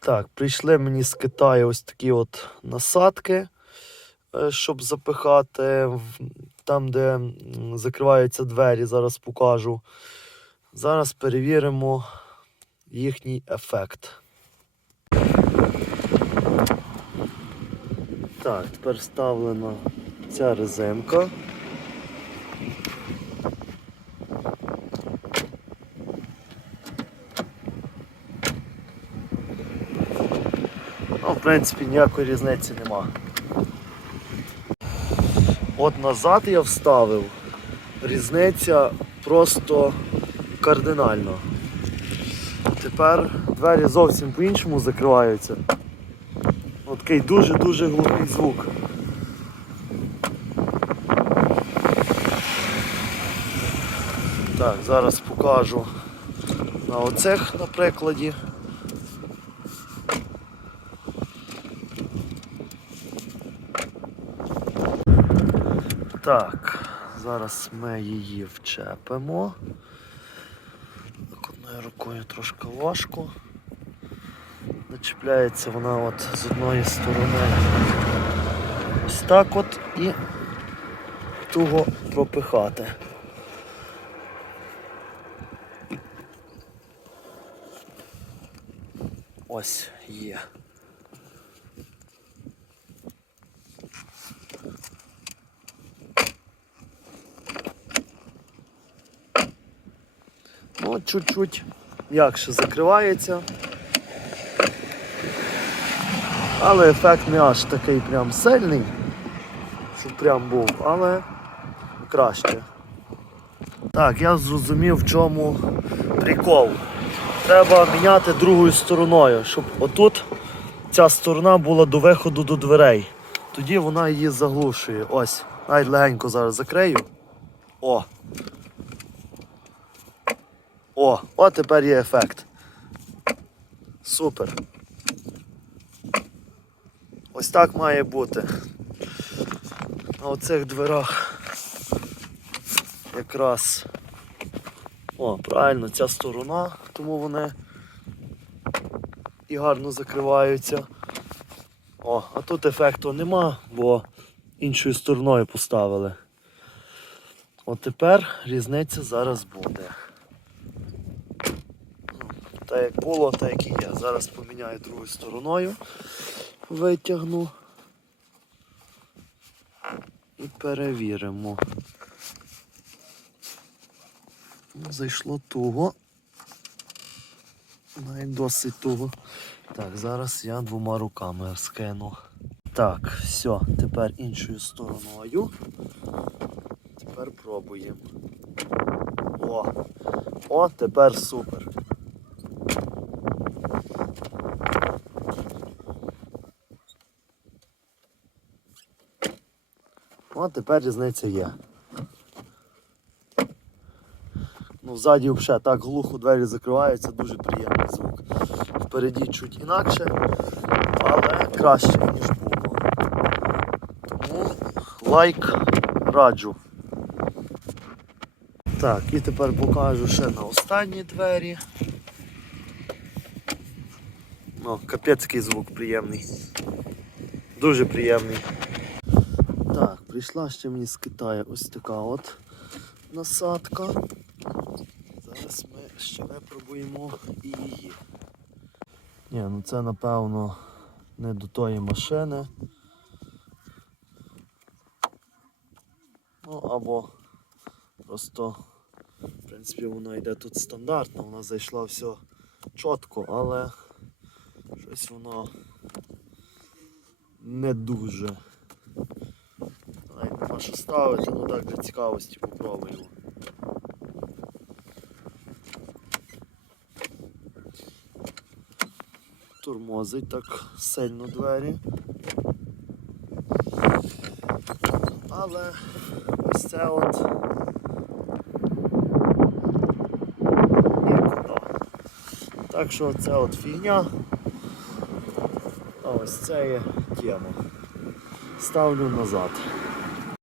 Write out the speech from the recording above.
Так, прийшли мені з Китаю ось такі от насадки, е, щоб запихати там, де закриваються двері, зараз покажу. Зараз перевіримо їхній ефект. Так, тепер вставлена ця резинка. Ну, в принципі, ніякої різниці нема. От назад я вставив. Різниця просто кардинальна. Тепер двері зовсім по-іншому закриваються. От дуже-дуже глухий звук. Так, зараз покажу на оцих на прикладі. Так, зараз ми її вчепимо. Так, одною рукою трошки важко. Начіпляється вона от з одної сторони ось так от і туго пропихати. Ось є. Ну, чуть-чуть м'якше закривається. Але ефект не аж такий прям сильний, щоб прям був, але краще. Так, я зрозумів, в чому прикол. Треба міняти другою стороною, щоб отут ця сторона була до виходу до дверей. Тоді вона її заглушує. Ось, навіть легенько зараз закрию. О! О, от тепер є ефект. Супер. Ось так має бути. На оцих дверах якраз. О, правильно, ця сторона, тому вони і гарно закриваються. О, а тут ефекту нема, бо іншою стороною поставили. От тепер різниця зараз буде. Так як було, так як і є. Зараз поміняю другою стороною, витягну і перевіримо. Зайшло туго. Навіть досить туго. Так, зараз я двома руками скину. Так, все, тепер іншою стороною. Тепер пробуємо. О! О, тепер супер. О, тепер різниця є. Ну, ззаді взагалі так глухо двері закриваються, дуже приємний звук. Впереді чуть інакше, але краще, ніж було. Тому лайк раджу. Так, і тепер покажу ще на останні двері. Ну, капецький звук приємний. Дуже приємний. Прийшла ще мені з Китаю ось така от насадка. Зараз ми ще випробуємо і її. Ні, ну це напевно не до тої машини. Ну або просто, в принципі, воно йде тут стандартно, вона зайшла все чітко, але щось воно не дуже. Що ставити, ну так для цікавості попробуємо. Турмозить так сильно двері. Але ось це от нікуди. Так що це от фігня. А ось це є тема. Ставлю назад.